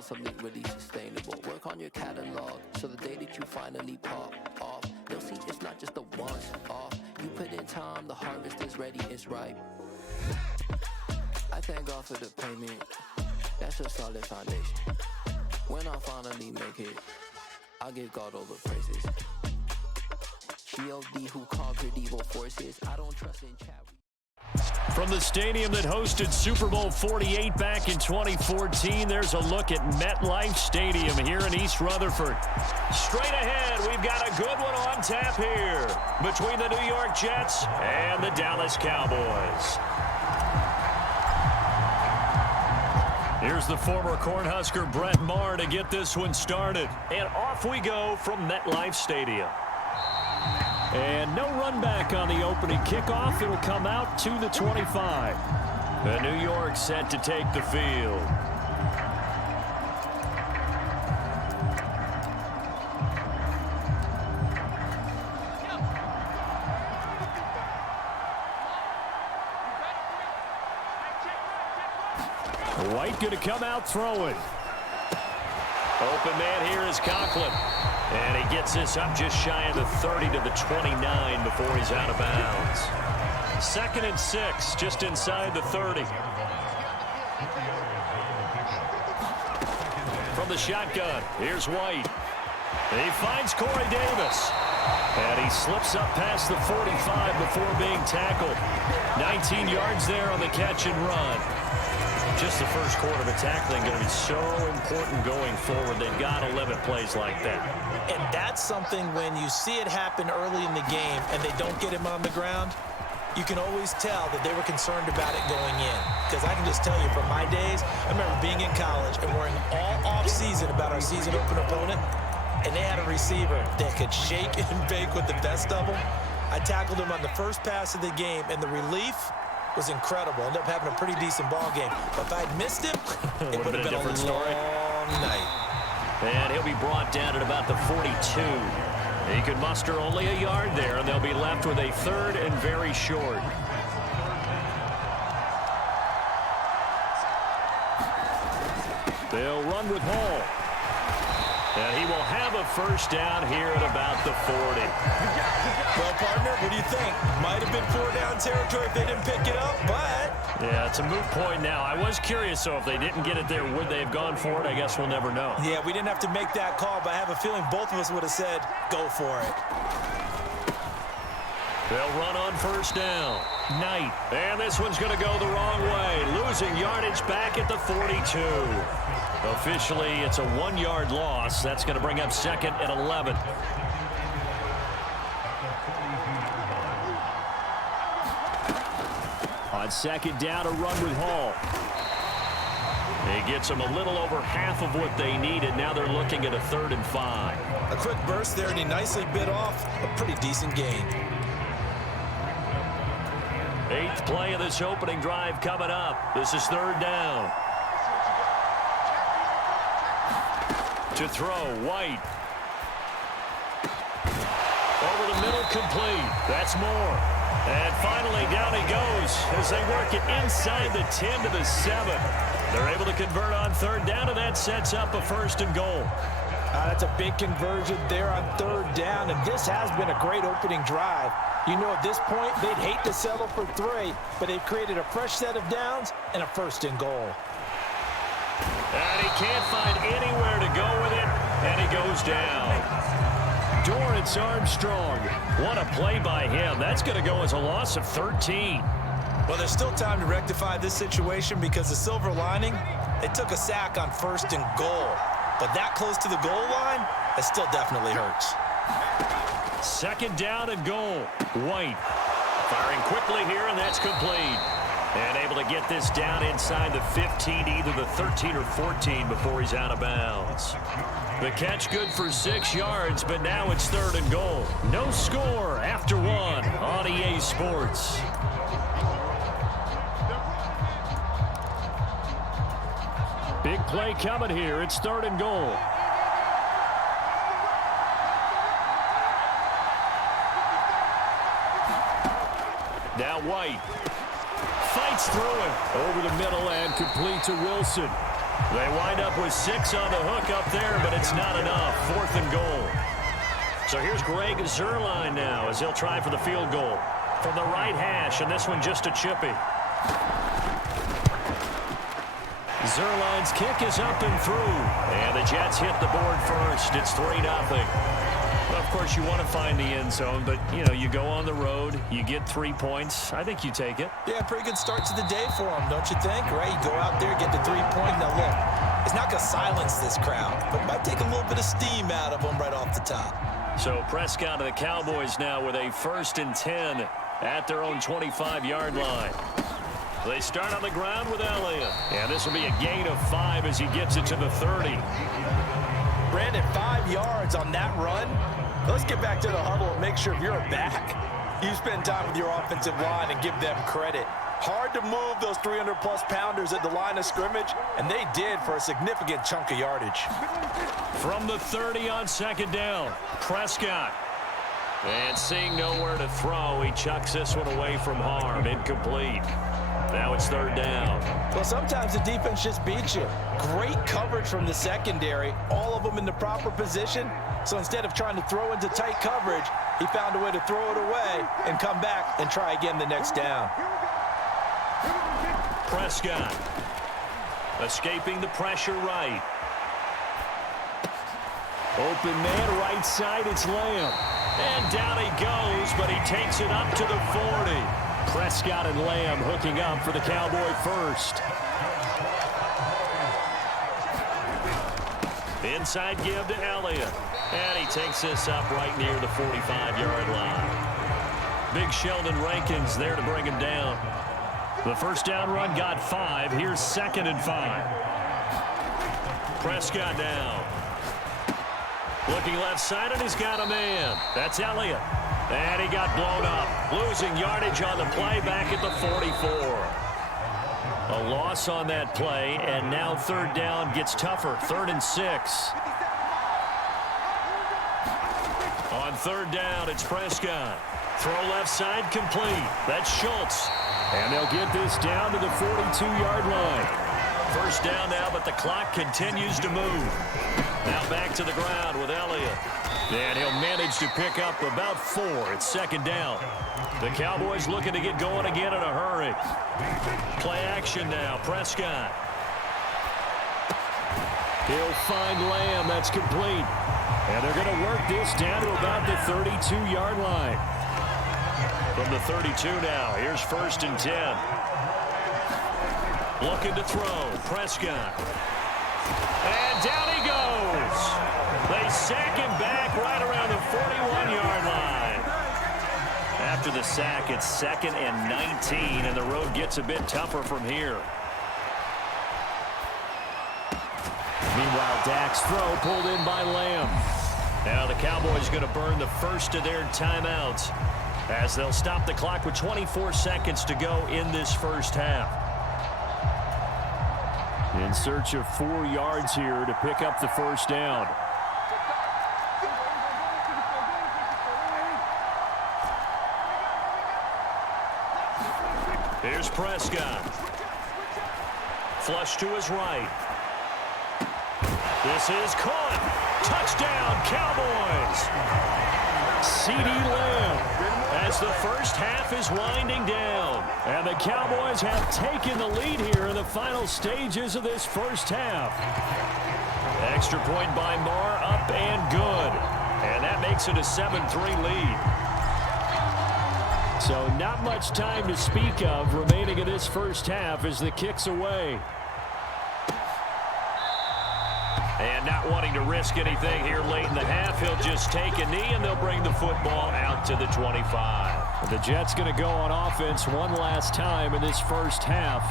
build something really sustainable. Work on your catalog, so the day that you finally pop off, they'll see it's not just a once-off. You put in time, the harvest is ready, it's ripe. I thank God for the payment, that's a solid foundation. When I finally make it, I'll give God all the praises. G.O.D. who conquered evil forces, I don't trust in chat. From the stadium that hosted Super Bowl 48 back in 2014, there's a look at MetLife Stadium here in East Rutherford. Straight ahead, we've got a good one on tap here between the New York Jets and the Dallas Cowboys. Here's the former Cornhusker Brett Maher to get this one started. And off we go from MetLife Stadium. And no run back on the opening kickoff. It'll come out to the 25. The New York set to take the field. White going to come out throwing. Open man here is Conklin. And he gets this up just shy of the 30 to the 29 before he's out of bounds. 2nd and 6, just inside the 30. From the shotgun, here's White. He finds Corey Davis. And he slips up past the 45 before being tackled. 19 yards there on the catch and run. Just the first quarter of the tackling going to be so important going forward. They've got 11 plays like that. And that's something when you see it happen early in the game and they don't get him on the ground, you can always tell that they were concerned about it going in. Because I can just tell you from my days, I remember being in college and worrying all off-season about our season open opponent, and they had a receiver that could shake and bake with the best of them. I tackled him on the first pass of the game, and the relief was incredible. Ended up having a pretty decent ball game. But if I'd missed him, it would have been a different story. Long night. And he'll be brought down at about the 42. He could muster only a yard there, and they'll be left with a 3rd and very short. They'll run with Hall. And he will have a first down here at about the 40. Well, partner, what do you think? Might have been 4-down territory if they didn't pick it up, but... Yeah, it's a moot point now. I was curious, so if they didn't get it there, would they have gone for it? I guess we'll never know. Yeah, we didn't have to make that call, but I have a feeling both of us would have said, go for it. They'll run on first down. Knight. And this one's going to go the wrong way. Losing yardage back at the 42. Officially, it's a 1-yard loss. That's going to bring up 2nd and 11. On 2nd down, a run with Hall. He gets them a little over half of what they needed. Now they're looking at a 3rd and 5. A quick burst there, and he nicely bit off a pretty decent gain. 8th play of this opening drive coming up. This is 3rd down. To throw, White. Over the middle, complete. That's Moore. And finally, down he goes as they work it inside the 10 to the 7. They're able to convert on 3rd down, and that sets up a 1st and goal. That's a big conversion there on 3rd down, and this has been a great opening drive. You know, at this point, they'd hate to settle for 3, but they've created a fresh set of downs and a 1st and goal. And he can't find anywhere to go with it, and he goes down. Dorrance Armstrong. What a play by him. That's going to go as a loss of 13. Well, there's still time to rectify this situation because the silver lining, they took a sack on 1st and goal. But that close to the goal line, it still definitely hurts. 2nd down and goal. White firing quickly here, and that's complete. And able to get this down inside the 15, either the 13 or 14 before he's out of bounds. The catch good for 6 yards, but now it's 3rd and goal. No score after 1 on EA Sports. Big play coming here. It's 3rd and goal. Now White fights through it over the middle and complete to Wilson. They wind up with 6 on the hook up there, but it's not enough. 4th and goal. So here's Greg Zuerlein now as he'll try for the field goal from the right hash, and this one just a chippy. Zuerlein's kick is up and through, and the Jets hit the board first. It's 3-0. Well, of course, you want to find the end zone, but, you know, you go on the road, you get 3 points. I think you take it. Yeah, pretty good start to the day for them, don't you think? Right? You go out there, get the 3-point. Now, look, it's not going to silence this crowd, but it might take a little bit of steam out of them right off the top. So Prescott and the Cowboys now with a 1st and 10 at their own 25-yard line. They start on the ground with Elliott. And this will be a gain of 5 as he gets it to the 30. Brandon, 5 yards on that run. Let's get back to the huddle and make sure if you're a back, you spend time with your offensive line and give them credit. Hard to move those 300-plus pounders at the line of scrimmage, and they did for a significant chunk of yardage. From the 30 on 2nd down, Prescott. And seeing nowhere to throw, he chucks this one away from harm. Incomplete. Now it's 3rd down. Well, sometimes the defense just beats you. Great coverage from the secondary, all of them in the proper position. So instead of trying to throw into tight coverage, he found a way to throw it away and come back and try again the next down. Prescott escaping the pressure right. Open man right side, it's Lamb. And down he goes, but he takes it up to the 40. Prescott and Lamb hooking up for the Cowboy first. Inside give to Elliott. And he takes this up right near the 45-yard line. Big Sheldon Rankins there to bring him down. The first down run got 5. Here's 2nd and 5. Prescott now. Looking left side, and he's got a man. That's Elliott. And he got blown up. Losing yardage on the play back at the 44. A loss on that play, and now 3rd down gets tougher. 3rd and 6. On 3rd down, it's Prescott. Throw left side complete. That's Schultz. And they'll get this down to the 42-yard line. First down now, but the clock continues to move. Now back to the ground with Elliott. And he'll manage to pick up about 4. It's 2nd down. The Cowboys looking to get going again in a hurry. Play action now. Prescott. He'll find Lamb. That's complete. And they're going to work this down to about the 32-yard line. From the 32 now, here's 1st and 10. Looking to throw. Prescott. And down he goes. They sack him back right around the 41-yard line. After the sack, it's 2nd and 19, and the road gets a bit tougher from here. Meanwhile, Dak's throw pulled in by Lamb. Now the Cowboys going to burn the first of their timeouts as they'll stop the clock with 24 seconds to go in this first half. In search of 4 yards here to pick up the first down. Here's Prescott. Flush to his right. This is caught. Touchdown, Cowboys. CeeDee Lamb as the first half is winding down. And the Cowboys have taken the lead here in the final stages of this first half. Extra point by Marr, up and good. And that makes it a 7-3 lead. So not much time to speak of remaining in this first half as the kick's away. And not wanting to risk anything here late in the half, he'll just take a knee and they'll bring the football out to the 25. The Jets going to go on offense one last time in this first half.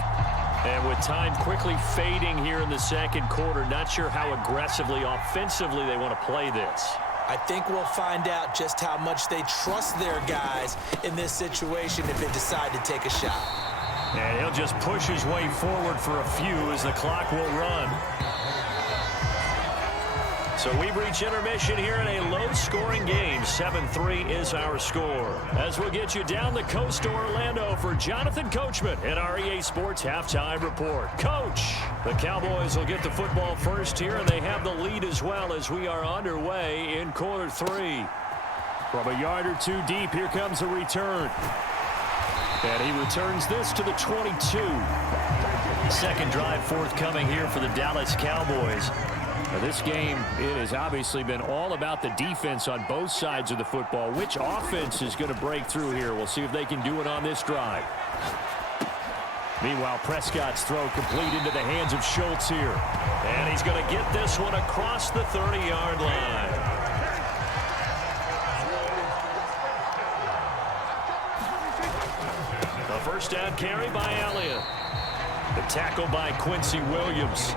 And with time quickly fading here in the second quarter, not sure how aggressively, offensively they want to play this. I think we'll find out just how much they trust their guys in this situation if they decide to take a shot. And he'll just push his way forward for a few as the clock will run. So we've reached intermission here in a low-scoring game. 7-3 is our score. As we'll get you down the coast to Orlando for Jonathan Coachman in our EA Sports Halftime Report. Coach, the Cowboys will get the football first here, and they have the lead as well as we are underway in quarter 3. From a yard or two deep, here comes a return. And he returns this to the 22. Second drive forthcoming here for the Dallas Cowboys. Now this game, it has obviously been all about the defense on both sides of the football. Which offense is going to break through here? We'll see if they can do it on this drive. Meanwhile, Prescott's throw complete into the hands of Schultz here. And he's going to get this one across the 30-yard line. The first down carry by Elliott. The tackle by Quincy Williams.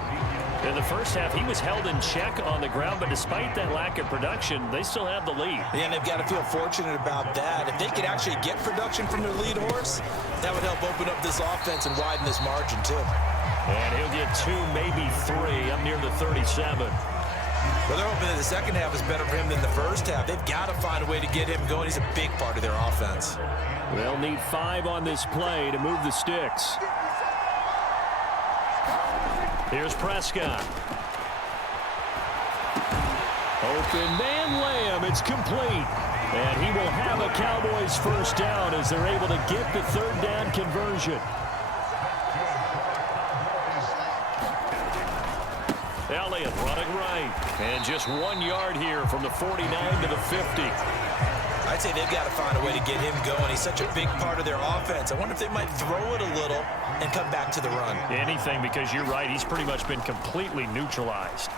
In the first half, he was held in check on the ground, but despite that lack of production, they still have the lead. Yeah, and they've got to feel fortunate about that. If they could actually get production from their lead horse, that would help open up this offense and widen this margin, too. And he'll get 2, maybe 3, up near the 37. Well, they're hoping that the second half is better for him than the first half. They've got to find a way to get him going. He's a big part of their offense. They'll need 5 on this play to move the sticks. Here's Prescott. Open man Lamb. It's complete. And he will have a Cowboys first down as they're able to get the third down conversion. Elliott running right. And just 1 yard here from the 49 to the 50. I'd say they've got to find a way to get him going. He's such a big part of their offense. I wonder if they might throw it a little and come back to the run. Anything, because you're right. He's pretty much been completely neutralized.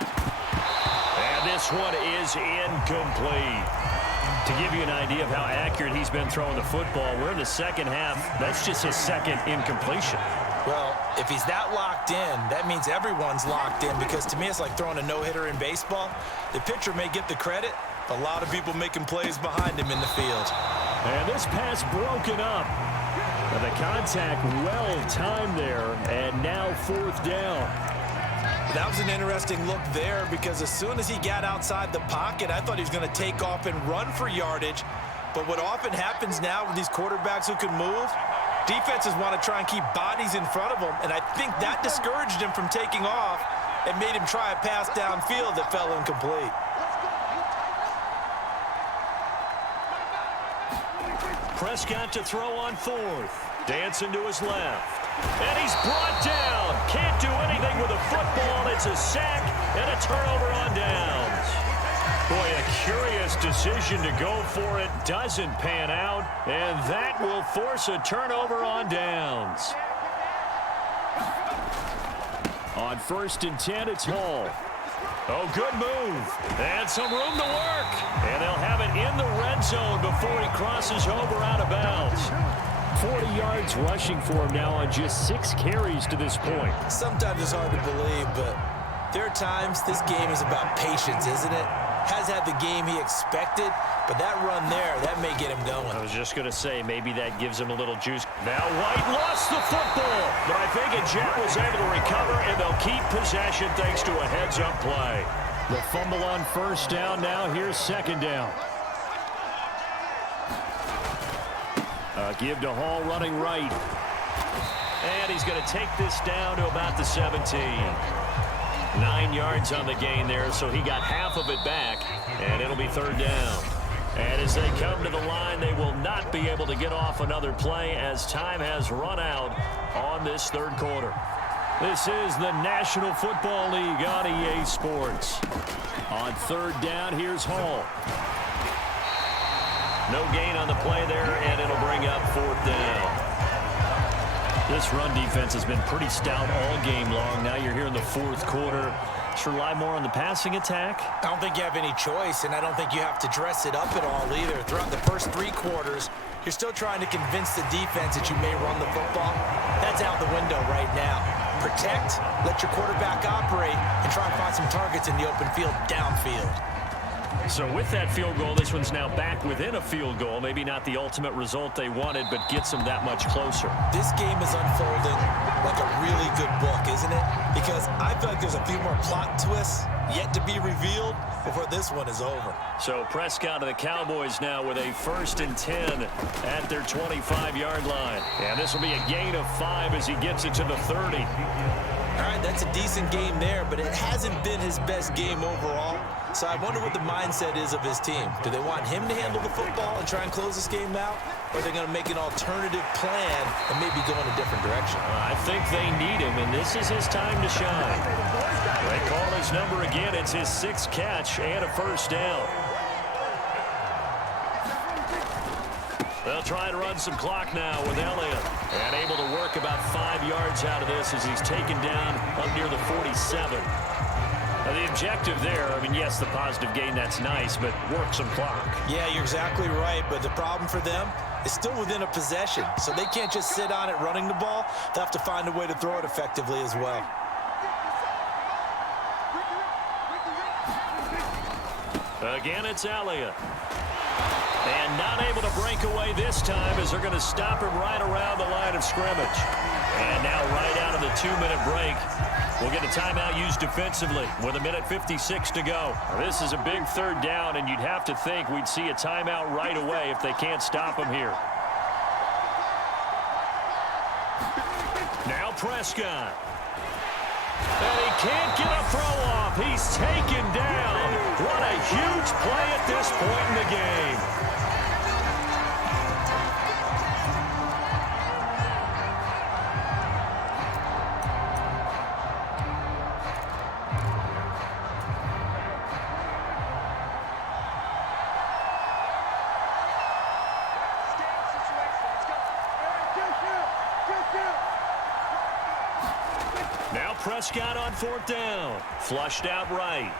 And this one is incomplete. To give you an idea of how accurate he's been throwing the football, we're in the second half. That's just his second incompletion. Well, if he's that locked in, that means everyone's locked in, because to me it's like throwing a no-hitter in baseball. The pitcher may get the credit, but a lot of people making plays behind him in the field. And this pass broken up. And the contact well-timed there, and now fourth down. That was an interesting look there, because as soon as he got outside the pocket, I thought he was going to take off and run for yardage. But what often happens now with these quarterbacks who can move, defenses want to try and keep bodies in front of them, and I think that discouraged him from taking off and made him try a pass downfield that fell incomplete. Prescott to throw on fourth. Dancing to his left. And he's brought down. Can't do anything with a football. It's a sack and a turnover on downs. Boy, a curious decision to go for it. Doesn't pan out. And that will force a turnover on downs. On 1st and 10, it's Hall. Oh, good move. And some room to work. And they'll have it in the red zone before he crosses over out of bounds. 40 yards rushing for him now on just 6 carries to this point. Sometimes it's hard to believe, but there are times this game is about patience, isn't it? Has had the game he expected, but that run there, that may get him going. I was just going to say, maybe that gives him a little juice. Now White lost the football, but I think Jet was able to recover, and they'll keep possession thanks to a heads-up play. The fumble on first down. Now here's second down. Give to Hall running right. And he's going to take this down to about the 17. 9 yards on the gain there, so he got half of it back, and it'll be third down. And as they come to the line, they will not be able to get off another play as time has run out on this third quarter. This is the National Football League on EA Sports. On third down, here's Hall. No gain on the play there, and it'll bring up fourth down. This run defense has been pretty stout all game long. Now you're here in the fourth quarter. Should rely more on the passing attack? I don't think you have any choice, and I don't think you have to dress it up at all either. Throughout the first 3 quarters, you're still trying to convince the defense that you may run the football. That's out the window right now. Protect, let your quarterback operate, and try and find some targets in the open field downfield. So with that field goal, this one's now back within a field goal. Maybe not the ultimate result they wanted, but gets them that much closer. This game is unfolding like a really good book, isn't it? because I feel like there's a few more plot twists yet to be revealed before this one is over. So Prescott of the Cowboys now with a 1st and 10 at their 25-yard line. And this will be a gain of 5 as he gets it to the 30. All right, that's a decent game there, but it hasn't been his best game overall. So I wonder what the mindset is of his team. Do they want him to handle the football and try and close this game out? Or are they going to make an alternative plan and maybe go in a different direction? I think they need him, and this is his time to shine. They call his number again. It's his 6th catch and a 1st down. They'll try to run some clock now with Elliott. And able to work about 5 yards out of this as he's taken down up near the 47. Now the objective there, I mean, yes, the positive gain, that's nice, but work some clock. Yeah, you're exactly right, but the problem for them is still within a possession. So they can't just sit on it running the ball. They'll have to find a way to throw it effectively as well. Again, it's Elliott. And not able to break away this time as they're going to stop him right around the line of scrimmage. And now right out of the 2-minute break, we'll get a timeout used defensively with 1:56 to go. This is a big 3rd down, and you'd have to think we'd see a timeout right away if they can't stop him here. Now Prescott. And he can't get a throw off. He's taken down. What a huge play at this point in the game. Now Prescott on 4th down. Flushed out right.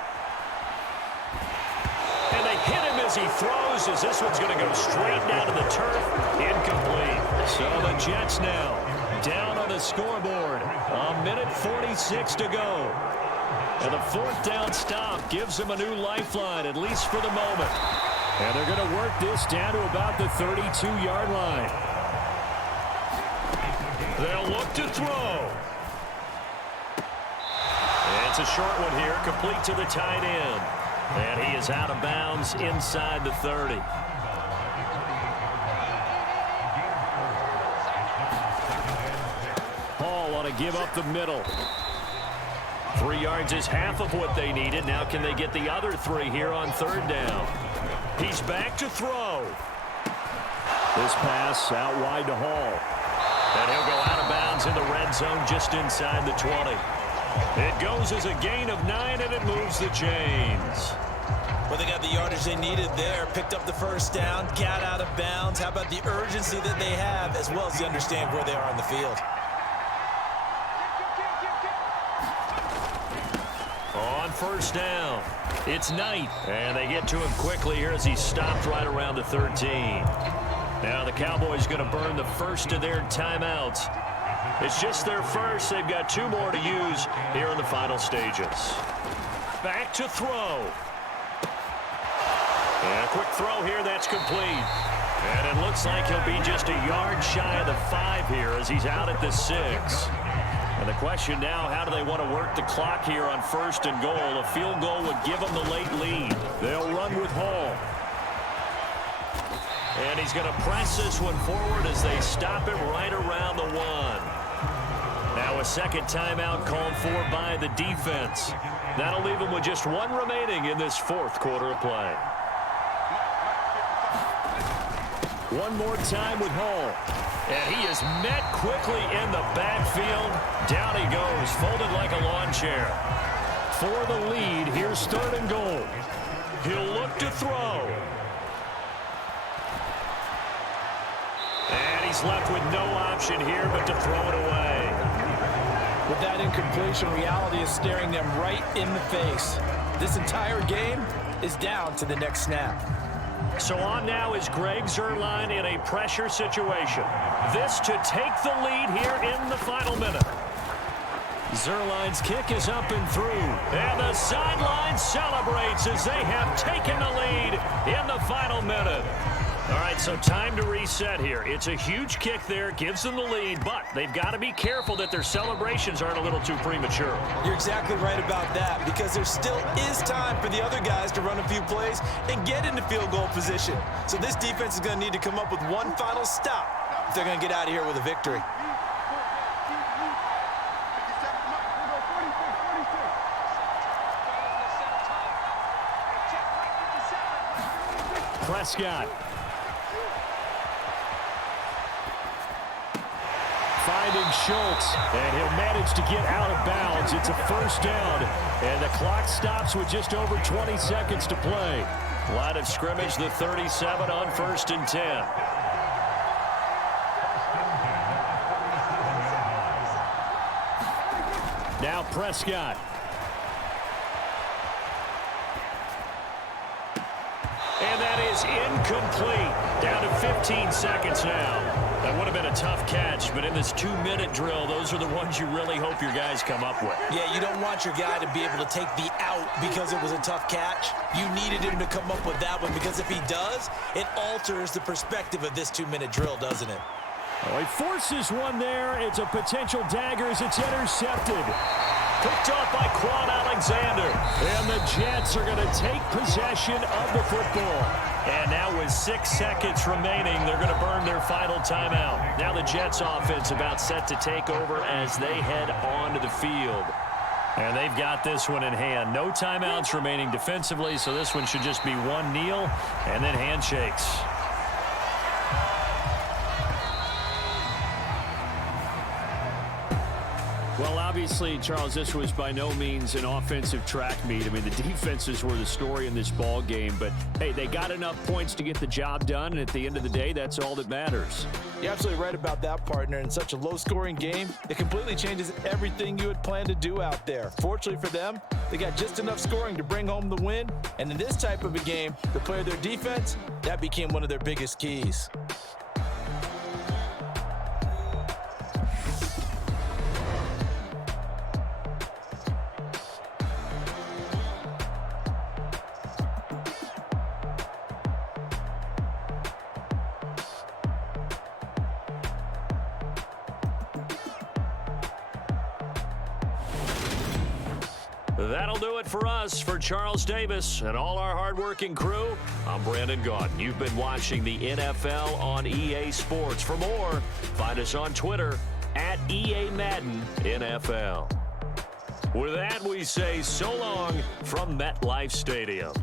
And they hit him as he throws, as this one's going to go straight down to the turf. Incomplete. So the Jets now down on the scoreboard. 1:46 to go. And the 4th down stop gives them a new lifeline, at least for the moment. And they're going to work this down to about the 32-yard line. They'll look to throw. It's a short one here, complete to the tight end. And he is out of bounds inside the 30. Hall on a give up the middle. 3 yards is half of what they needed. Now can they get the other 3 here on 3rd down? He's back to throw. This pass out wide to Hall. And he'll go out of bounds in the red zone just inside the 20. It goes as a gain of 9, and it moves the chains. Well, they got the yardage they needed there. Picked up the 1st down, got out of bounds. How about the urgency that they have, as well as the understand where they are on the field? On 1st down, it's Knight. And they get to him quickly here as he stopped right around the 13. Now the Cowboys going to burn the first of their timeouts. It's just their first. They've got 2 more to use here in the final stages. Back to throw. And a quick throw here, that's complete. And it looks like he'll be just a yard shy of the 5 here as he's out at the 6. And the question now, how do they want to work the clock here on 1st and goal? A field goal would give them the late lead. They'll run with Hall. And he's going to press this one forward as they stop him right around the 1. Now a second timeout called for by the defense. That'll leave them with just 1 remaining in this 4th quarter of play. One more time with Hall. And he is met quickly in the backfield. Down he goes, folded like a lawn chair. For the lead, here's 3rd and goal. He'll look to throw. And he's left with no option here but to throw it away. With that incompletion, reality is staring them right in the face. This entire game is down to the next snap. So on now is Greg Zuerlein in a pressure situation. This to take the lead here in the final minute. Zuerlein's kick is up and through. And the sideline celebrates as they have taken the lead in the final minute. All right, so time to reset here. It's a huge kick there, gives them the lead, but they've got to be careful that their celebrations aren't a little too premature. You're exactly right about that, because there still is time for the other guys to run a few plays and get into field goal position. So this defense is going to need to come up with one final stop if they're going to get out of here with a victory. Prescott. Finding Schultz, and he'll manage to get out of bounds. It's a first down, and the clock stops with just over 20 seconds to play. Line of scrimmage, the 37 on 1st and 10. Now Prescott. And that is incomplete. Down to 15 seconds now. That would have been a tough catch, but in this 2-minute drill, those are the ones you really hope your guys come up with. Yeah, you don't want your guy to be able to take the out because it was a tough catch. You needed him to come up with that one, because if he does, it alters the perspective of this 2-minute drill, doesn't it? Oh, he forces one there. It's a potential dagger as it's intercepted. Picked off by Quan Alexander. And the Jets are going to take possession of the football. And now with 6 seconds remaining, they're going to burn their final timeout. Now the Jets offense about set to take over as they head onto the field. And they've got this one in hand. No timeouts remaining defensively, so this one should just be one kneel and then handshakes. Well, obviously, Charles, this was by no means an offensive track meet. I mean, the defenses were the story in this ball game, but hey, they got enough points to get the job done, and at the end of the day, that's all that matters. You're absolutely right about that, partner. In such a low-scoring game, it completely changes everything you had planned to do out there. Fortunately for them, they got just enough scoring to bring home the win, and in this type of a game, to play their defense, that became one of their biggest keys. That'll do it for us. For Charles Davis and all our hardworking crew, I'm Brandon Gaudin. You've been watching the NFL on EA Sports. For more, find us on Twitter at EA Madden NFL. With that, we say so long from MetLife Stadium.